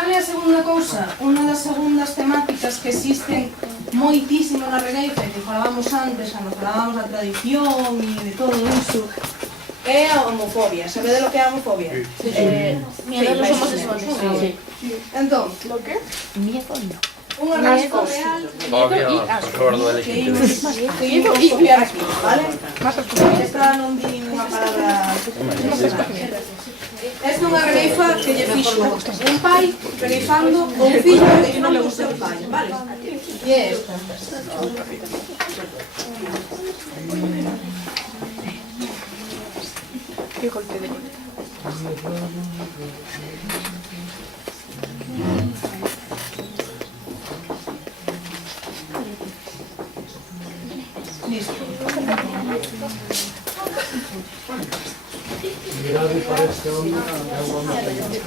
cal é a segunda cousa? Unha das segundas temáticas que existen moitísimo na regueifa, que falábamos antes, cando falábamos da tradición e de todo iso, é a homofobia. Sabedes lo que é a homofobia? Miedo a los homosexuales. Entón, ¿Lo qué? Miedo no. unha raspa real Fobia, por favor, do que LGBT. imos copiar aquí, vale? Esta non di unha palabra. Esta é unha regueifa que lle fixo un pai regueifando un fillo regueifando o seu pai, vale? E é esta. Qué golpe de golpe. Listo. Mirade para este hombre, é un hombre.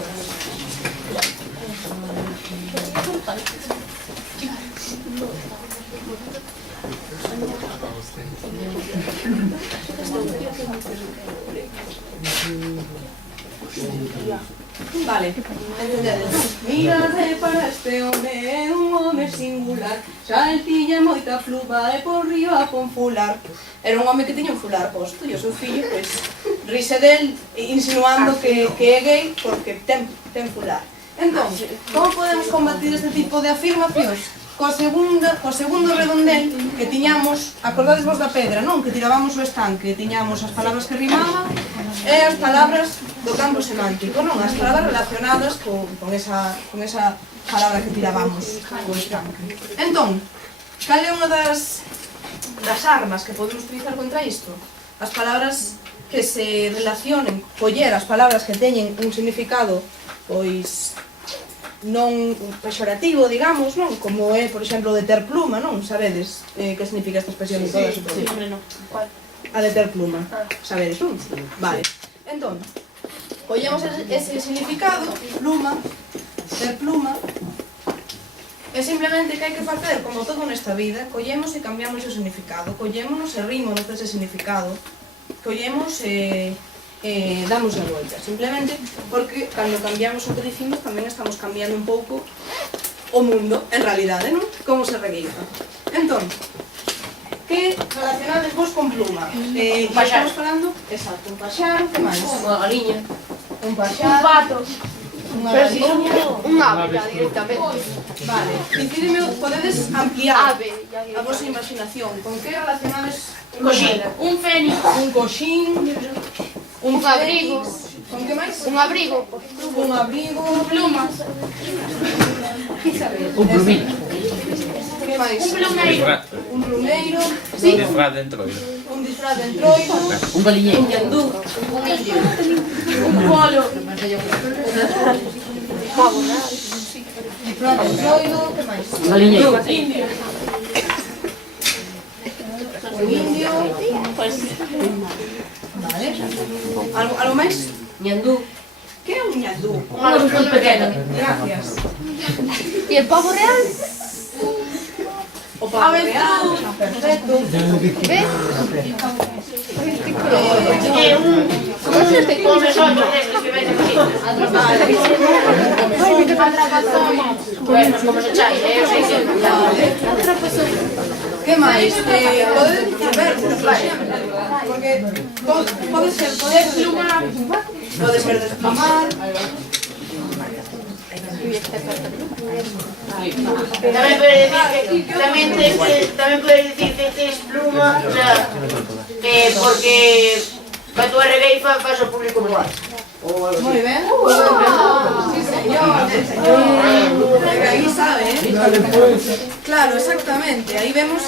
Vale, entendedes? Mirade para este home, é un home singular. Xa el tiña moita pluva e por río a ponfular. Era un home que tiña un fular posto e o seu fillo, pois, rise del insinuando que é gay porque ten fular. Entón, como podemos combatir este tipo de afirmacións? Co segundo redondel que tiñamos, acordades vos da pedra, non? Que tirábamos o estanque, tiñamos as palabras que rimaban e as palabras do campo semántico, non? As palabras relacionadas con esa palabra que tirábamos co estanque. Entón, cal é unha das armas que podemos utilizar contra isto? As palabras que se relacionen, coller as palabras que teñen un significado, pois, non pexorativo, digamos, non? Como é, por exemplo, de ter pluma, non? Sabedes que significa esta expresión en todas? Sí, hombre, no. ¿Cuál? A de ter pluma. Sabedes, non? Vale. Entón, collemos ese significado, pluma, ter pluma, e simplemente que hai que facer, como todo nesta vida, collemos e cambiamos o significado, collémonos e rímonos dese significado, collemos e damos a volta, simplemente porque cando cambiamos o que dicimos tamén estamos cambiando un pouco o mundo, en realidade, non? Como se regueifa. Entón, que relacionades vos con pluma? paxaro. Estamos falando, exacto, un paxaro, que máis? Unha galiña. Un paxaro, pato. unha galiña, Un ave, ya directamente. vale, decidime, podedes ampliar Ave, ya a vosa imaginación, con que relacionades? Un coxín. Un fénix. Un coxín, un abrigo. fénix, con que máis? Un abrigo. Un abrigo, Plumas. que sabedes? Un plumín. Que máis? Un plumeiro. Un plumeiro, Un disfraz de entroido. un disfraz de entroido, Un galiñeiro. un ñandú, Un indio. Un polo. disfraz de entroido, que máis? Un galiñeiro. Un indio, Pues, vale. Algo máis? ñandú. Que é un ñandú? Un avestruz pequeno. Gracias. ¿Y el pavo real? O pavo real, perfecto. Come sollo destes que venden aquí. Bueno, como se chai, eu sei que... Que máis? Podedes dicir verbos, por exemplo, porque pode ser Plumar. pode ser desplumar, Tamén pode decir que tamén pode decir que es pluma, o sea, porque para túa regueifa faz o público boas. moi ben, sí señor, aí sabe, claro, exactamente, aí vemos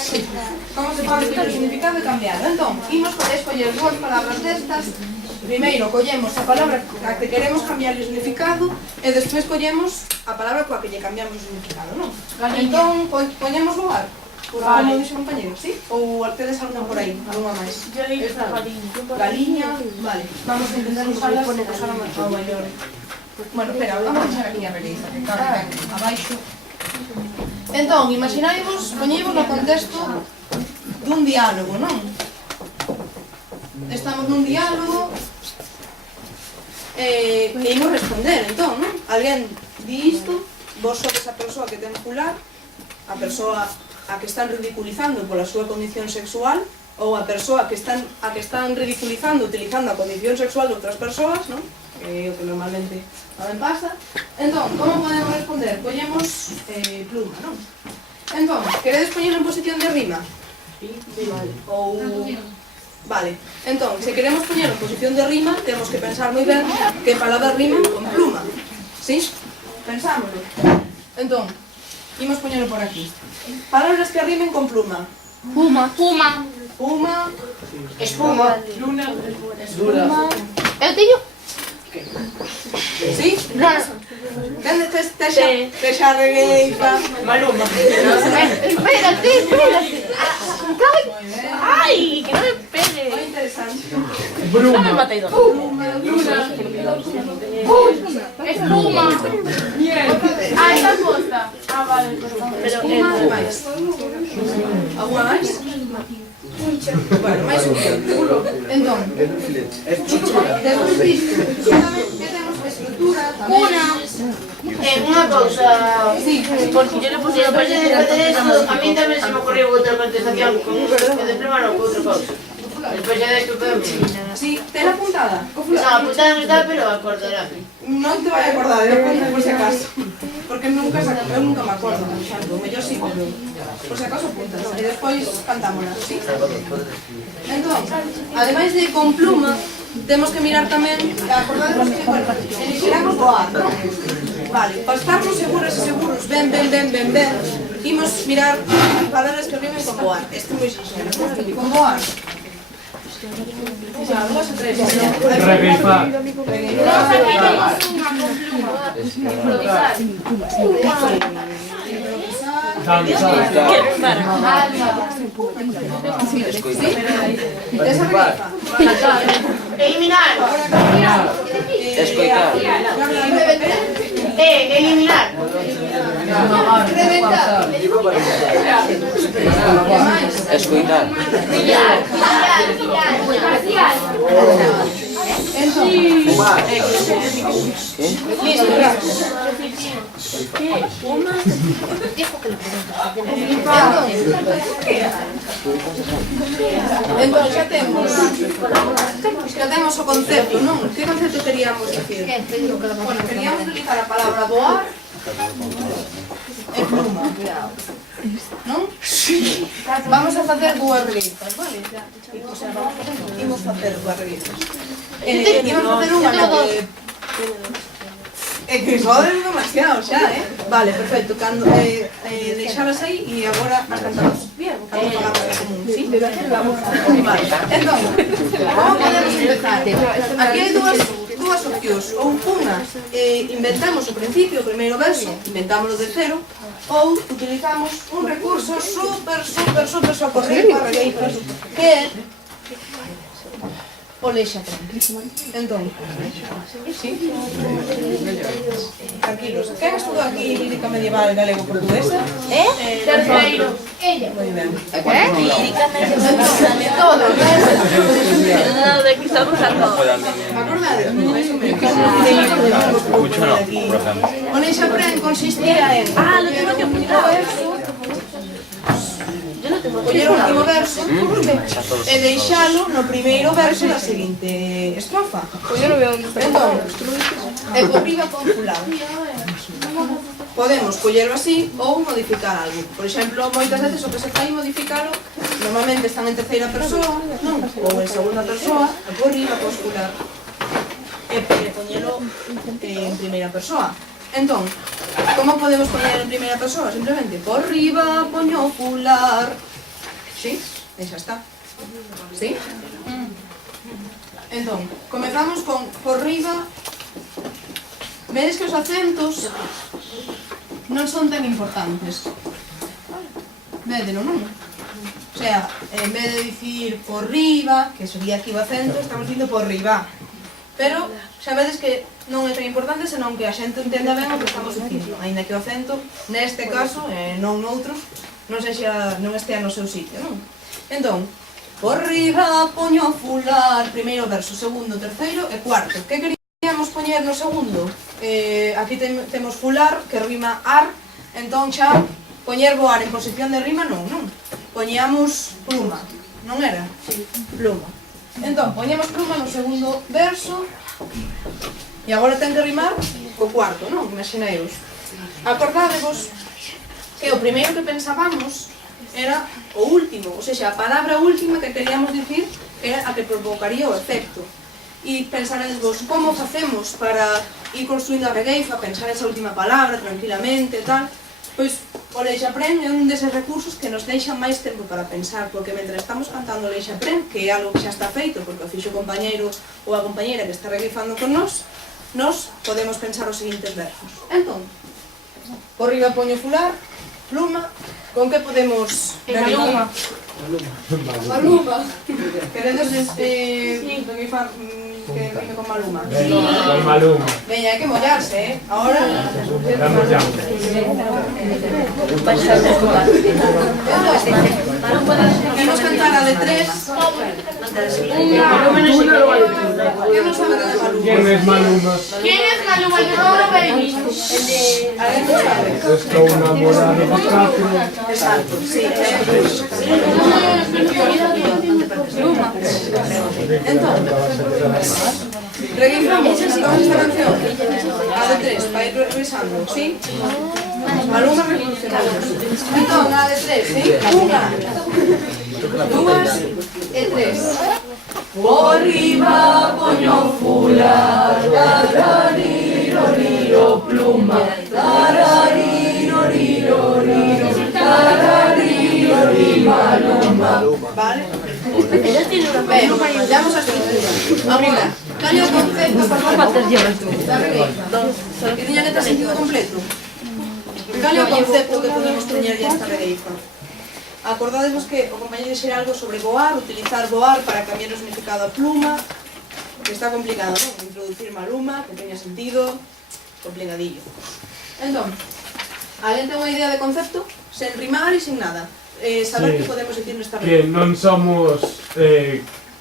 como se pode quitar o significado e cambiarlo. Entón, imos escoller dúas palabras destas. Primeiro collemos a palabra a que queremos cambiar o significado e despois collemos a palabra coa que lle cambiamos o significado, non? Entón, poñemos lugar, como dixo o compañero, sí? Ou tedes alguna por aí, alguna máis? Yo le dije galiña. Galiña, vale, vamos a intentar usarlas ao maior. Bueno, espera, vamos a echar aquí a regueiza, que cabe ben abaixo. Entón, imaginaremos, poñemos no contexto dun diálogo, non? Estamos nun diálogo e imos responder, entón, non? Alguén di isto, vos sodes a persoa que ten fular, a persoa a que están ridiculizando pola súa condición sexual, ou a persoa que están ridiculizando utilizando a condición sexual de outras persoas, non? Que é o que normalmente tamén pasa. Entón, como podemos responder? Poñemos pluma, non? Entón, queredes poñelo en posición de rima? Ou... Vale, entón, se queremos poñelo en posición de rima, temos que pensar moi ben que palabras rimen con pluma. ¿Sí? Pensámoslo. Entón, imos poñelo por aquí. Palabras que rimen con pluma. Puma. Puma. Espuma. Dura. Eu teño. ¿Sí? Texa regueifa. Maluma. Espérate. Ai, que non me pegue. Moi interesante. Non me matei dos. Espuma. Ah, esta posta. Ah, vale. Pero Puma, máis. Alguna máis? Bueno, máis un pouco. Entón, temos visto que temos estrutura tamén. Unha cousa, porque yo le puse a parte de facer esto, a mí tamén se me ocurriu outra contestación con de pluma non, con outra cousa. Despois ya desto podemos eliminar. Sí, ten apuntada. No, apuntada non está, pero acordará. Non te vai a acordar, eu apunto por si acaso. Porque eu nunca me acordo, por exemplo. O mellor sí, pero por si acaso apuntas. E despois cantámolas, sí? Entón, ademais de con pluma, temos que mirar tamén, acordademos que, bueno, elixiramos voar, non? Vale, para estarmos seguros e seguros, ben, imos mirar palabras que rimen con voar. Este é moi sincero. Con voar. Dos o tres. Regueifar. Nos aquí temos unha con pluma. Improvisar. Esa regueifa. Eliminar. Escoitar. Eliminar. Reventar. Escoitar. Entón, listo, entón, xa temos o concepto, non? Que concepto queríamos dicir? Bueno, queríamos utilizar a palabra voar e pluma, non? Vamos a facer dúas regueifas, vale? O sea, imos facer dúas regueifas. Imos facer unha na que... É que sodes demasiado xa, Vale, perfecto, cando deixaras aí e agora as cantamos. Cando falamos de común, sí? Vale, entón, como podemos empezar? Aquí hai dúas opcións. Ou unha, inventamos o principio, o primeiro verso, inventámoslo de cero, ou utilizamos un recurso super socorrido para regueifas, que é o léxate. Entón, sí? Tranquilos. Quen estudou aquí lírica medieval galego-portuguesa? Terceiro. Moi ben. Lírica medieval. Todo. De que estamos a todo. Acordades? Mucho no, por ejemplo. O léxapre consistía en coller o último verso, coller o último verso e deixalo no primeiro verso da seguinte estrofa. Entón, e por riba con fular. Podemos collerlo así ou modificar algo. Por exemplo, moitas veces o que se fai modificalo, normalmente están en terceira persoa, non? Ou en segunda persoa, e por riba con fular. E poñelo en primeira persoa. Entón, como podemos poñer en primeira persoa? Simplemente, por riba poño fular. Sí? E xa está. Sí? Entón, comezamos con por riba. Vedes que os acentos non son tan importantes. Védelo, non? O sea, en vez de dicir por riba, que sería aquí o acento, estamos dicindo por riba. Pero xa vedes que non é tan importante, senón que a xente entenda ben o que estamos dicindo. Ainda que o acento, neste caso, non noutros, non estea no seu sitio, non? Entón, por riba poño fular, primeiro verso, segundo, terceiro e cuarto. Que queríamos poñer no segundo? aquí temos fular, que rima ar, entón xa poñer voar en posición de rima non. Poñíamos pluma, non era? Pluma. Entón, poñemos pluma no segundo verso e agora ten que rimar co cuarto, non? Imagineos. Acordádevos que o primeiro que pensábamos era o último, ou seja, a palabra última que queríamos dicir era a que provocaría o efecto. E pensaredes vos, como facemos para ir construindo a regueifa, pensar esa última palabra tranquilamente e tal? Pois o Leixapren é un deses recursos que nos deixan máis tempo para pensar, porque mentre estamos cantando o Leixapren, que é algo que xa está feito, porque o fixo o compañeiro ou a compañeira que está regueifando con nós podemos pensar os seguintes versos. Entón, por riba poño fular, pluma, con que podemos regueifar? Maluma. Queredes regueifar que rime con Maluma? Con Maluma. Veña, hai que mollarse, Ahora... Vamos ya. Vamos cantar a de tres. ¿Quién no sabe de Maluma? ¿Quién es Maluma? ¿Quién es Maluma? El de Mauro Baby. ¿Alguien lo sabe? Estoy enamorado de Paco. Exacto, sí. Entonces, regueifamos esta canción a de tres, para ir revisando, ¿sí? Maluma revolucionamos. Entón, a de tres, ¿sí? Unha, dúas e tres. Por riba poño fular, tarariro, riro, pluma, tarariro, riro, riro, tarariro, riro, Maluma. Vale? Ben, damos a estructura. Agora, cal é o concepto da regueifa? Que tiña que ter sentido completo. Cal é o concepto que podemos teñer esta regueifa? Acordadevos que o compañero dixera algo sobre voar, utilizar voar para cambiar o significado a pluma, que está complicado, non? Introducir Maluma, que teña sentido, complicadillo. Entón, alguén ten unha idea de concepto? Sen rimar e sin nada. Saber que podemos dicir nesta Que regueifa. non somos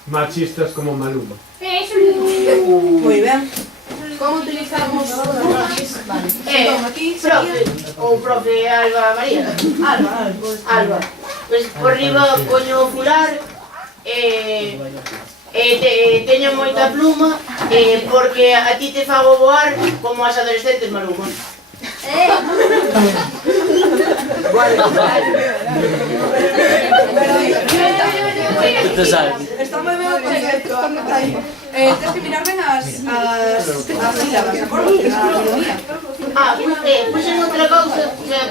machistas como Maluma. Moi ben. Como utilizamos plumas? Vale. Entón, aquí Profe, ou profe Alba María. Alba. Pois por riba poño fular, teño moita pluma, porque a ti te fago voar como as adolescentes Maluma. Tú sabes. está moi ben o concepto, está aí. Tens que mirar ben as sílabas, de acordo? A melodía. Puxen outra cousa,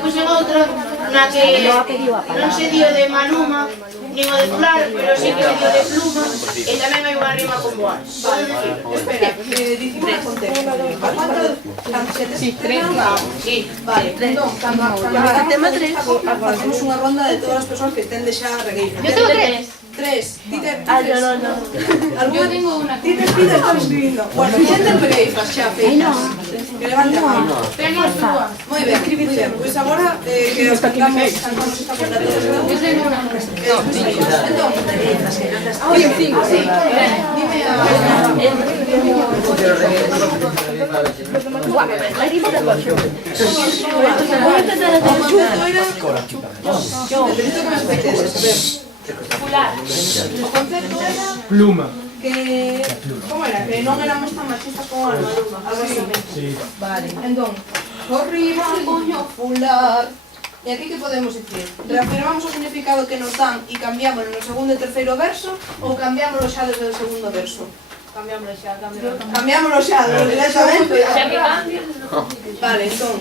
puxen outra na que non se dio de Maluma, nin o de fular, pero sí que se dio de pluma, e tamén hai unha rima con voar. Espera, dicimos o contexto. Sí, tres. Sí. Vale, entón, cando facemos unha ronda de todas as persoas que estén de xa regueifa. Yo tengo tres. Tres. Tite, no. Yo tengo una. Tite, están escribindo. Bueno, ¿quién ten regueifas xa feitas? Que levante a mano. Tengo dúas. Moi ben, moi ben. Pois agora que os cantamos esta ronda todos cada un. Tengo una. Entón, oye, cinco. Dime necesito que me expliques, a ver. O concepto era Pluma. que... Como era? Que non éramos tan machistas como a Maluma, algo así. Sí. Vale, entón, por riba poño fular. E aquí que podemos dicir? Reafirmamos o significado que nos dan e cambiámoslo no segundo e terceiro verso ou cambiámoslo xa desde o segundo verso? Cambiámoslo xa, directamente. Vale, entón,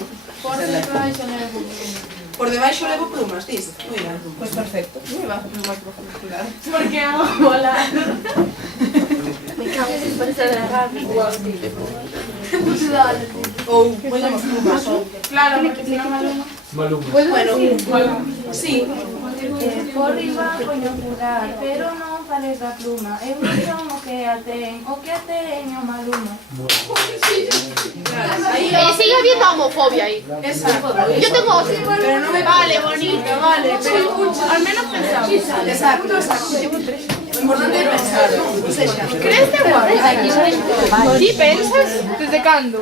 por debaixo levo plumas, dis? Moi ben, pois perfecto. Moi ben, plumas profular. Porque hago volar. Me cago en parece de la rabia. Ou poñemos plumas, ou... Claro, porque si no Maluma. Maluma. Bueno, sí. Por riba poño fular, pero non fales da pluma. Eu non son o que a teño Maluma. Sigue habiendo homofobia ahí. Exacto. Yo tengo otra. Pero no me Vale, bonito, vale. Pero al menos pensamos. Exacto. Lo importante é pensar, non? O sea, ¿Crees que guay? ¿Sí pensas? ¿Desde cando?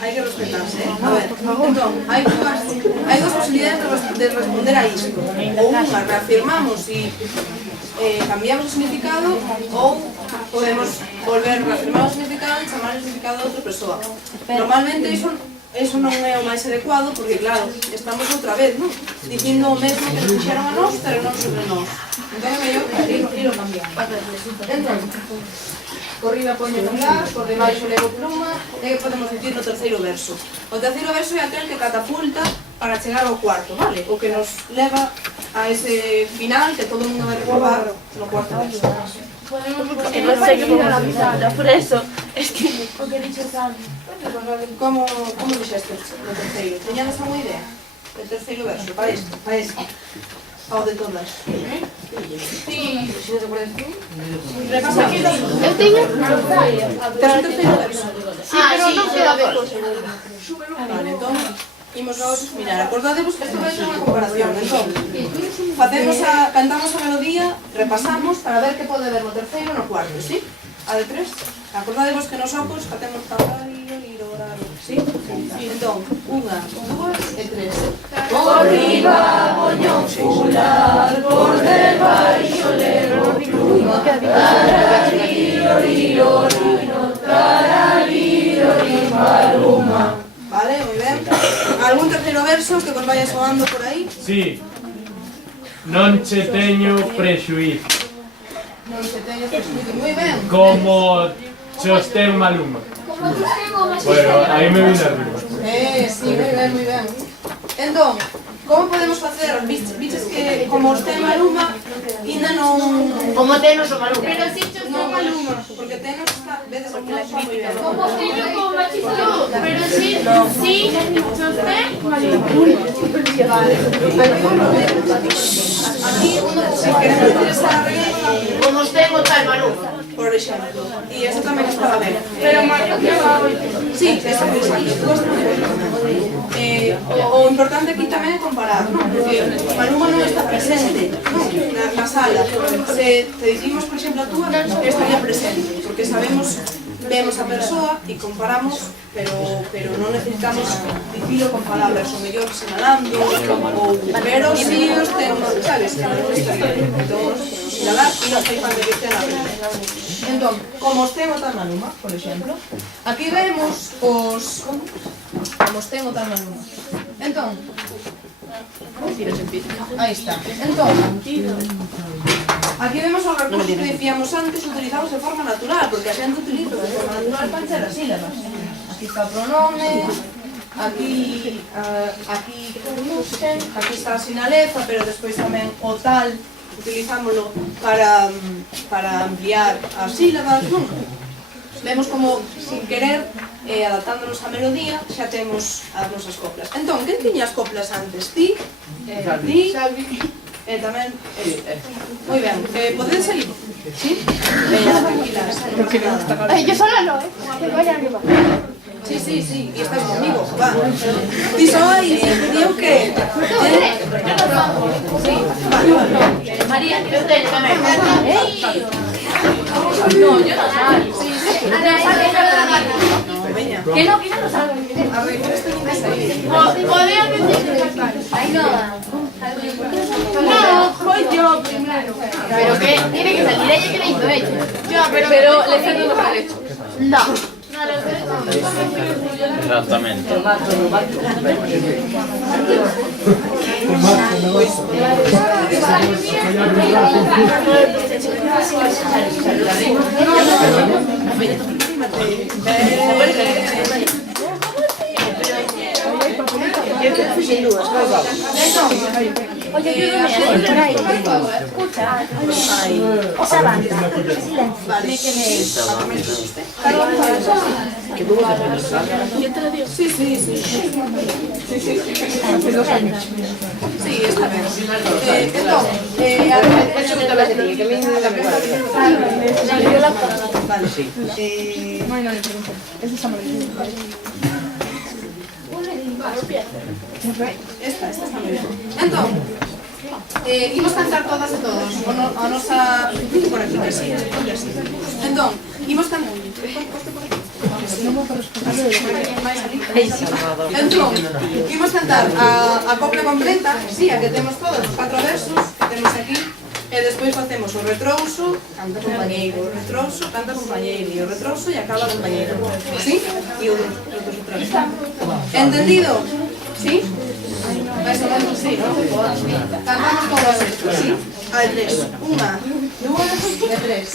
hai que respetarse, A ver, entón, hai dúas posibilidades de responder a isto. Ou unha, reafirmamos e cambiamos o significado, ou podemos volver a reafirmar o significado e chamar o significado de outra persoa. Normalmente iso non é o máis adecuado porque, claro, estamos outra vez, non? Dicindo o mesmo que nos dixeron a nós, pero non sobre nós. Entón é mellor ir cambiando. Entón, por riba poño nular, por debaixo levo pluma, e que podemos dicir no terceiro verso? O terceiro verso é aquel que catapulta para chegar ao cuarto, vale? O que nos leva a ese final que todo o mundo vai recordar no cuarto verso. Porque no sé qué pongo la pizarra, por eso. Es que... O que he dicho Sam. Como dixeste no terceiro? Teñades unha idea? El terceiro verso, para isto, ao de todas. Sí, se te acuerdas tú? Repasa aquí. Eu teño... Pero el terceiro verso. Sí, pero non queda de cosa. Vale, entón, imos a mirar. Acordadevos que isto vai ser unha comparación. Entón, cantamos a melodía, repasamos para ver que pode haber no terceiro e no cuarto, sí? A de tres. Acordadevos que nos opos facemos cantar e orar, sí? Entón, unha, dúas e tres. Por riba poño un fular, por debaixo levo pluma, tarariro, riro, rino, tarariro, rimaluma. Vale, moi ben. Algún terceiro verso que vos vaya soando por aí? Sí. Non che teño prexuízo. Non se teño presumido. Moi ben. Como Sostén Maluma. Bueno, aí me vine arriba. Sí, moi ben. Entón, como podemos facer? Viches que como os ten Maluma, ainda non... Como tenos o Maluma. Pero si yo Non Maluma, porque tenos está... Vedes aquí la crítica. como teño como machista, pero si sostén, Vale. Aquí, se queremos decir esta regla, Como os ten o tal Maluma. por exemplo, e eso tamén estaba ben. pero Mario que va hoy. Sí, eso é o importante aquí tamén é comparar, non? Porque Maluma non está presente, non? Na sala. Se te dicimos, por exemplo, a túa, estaría presente, porque sabemos, vemos a persoa e comparamos, pero non necesitamos dicilo con palabras, o mellor sinalando, ou pero si os temos, sabes? Cada un estaría. Entón, sinalar e non sei fan de que estén a ver. Entón, como os ten o tal Maluma, por exemplo, aquí vemos os... Como os ten o tal Maluma. Entón, aí está. Entón, aquí vemos os recursos que dicíamos antes utilizados de forma natural, porque a xente utiliza de forma natural para encher as sílabas. Aquí está o pronome, aquí está a sinaleza, pero despois tamén o tal utilizámoslo para ampliar as sílabas, non? Vemos como, sin querer, adaptándonos á melodía, xa temos as nosas coplas. Entón, quen tiña as coplas antes? Ti? Tamén... Moi ben, podedes salir? Sí? Tranquilas. Yo sola no, que vaya arriba. Sí, y estás conmigo, va. Ti soa e eu que? Sí, vale. María, Eu teño tamén. no, yo no salgo. Veña. Que no salgo. A ver, esto ni me salir. Podían decir que ay, no. No, voy yo primero. Pero que tiene que salir ella que le hizo ella. Ya, pero Alejandro no lo ha hecho. No. Exactamente. Oye, ayúdame por ahí. Escucha. Esa banda. Yo te lo digo. Sí. Sí, está bien. Vale. Esta está moi ben. Entón, imos cantar todas e todos. A nosa... por aquí, que sí. Entón, imos cantar... Entón, imos cantar a copla completa, sí, a que temos todos os 4 versos que temos aquí, e despois facemos o retrouso, canta compañeiro, o retrouso, canta compañeiro, e o retrouso e acaba compañeiro, sí? E o retrouso outra vez. Entendido? Sí? Máis ou menos, sí, non? Cantamos todos estos, sí? A de 3, 1, 2 e 3.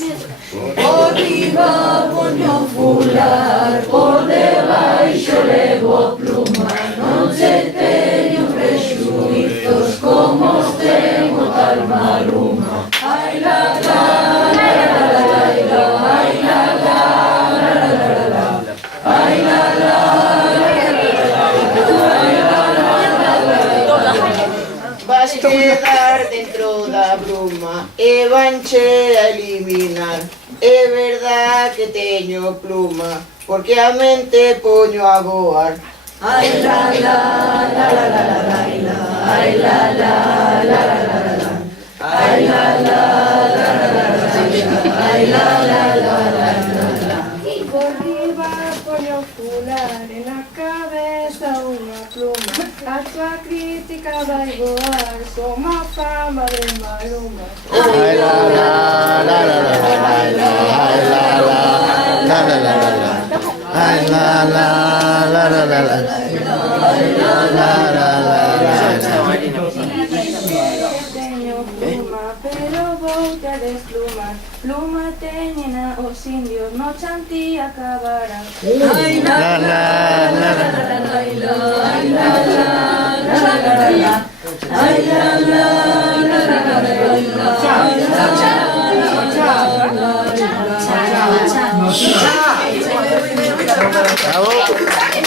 Por riba poño fular, por debaixo levo pluma, non se teño prexuizos como os ten o tal Maluma. Ai la la, la la la la la, ai la la, la la la la la, ai la la, Vas quedar dentro da bruma e vanche a eliminar. É verdad que teño pluma, porque a mente poño a voar. ai la la, la la la la la, ai la la, la la la la la, ai la la, la la la la la, ai la la la la la. Por riba poño fular, en la cabeza unha pluma. A tua crítica vai voar como a fama de Maluma. Ay la la la la la la ay la la la la la la ay la la la la la la Teño pluma, pero voute a desplumar. Pluma teñen os indios, no chanti acabará. Ai la la la la la ai la la la la la la, ai la la la la la la la la. Bravo.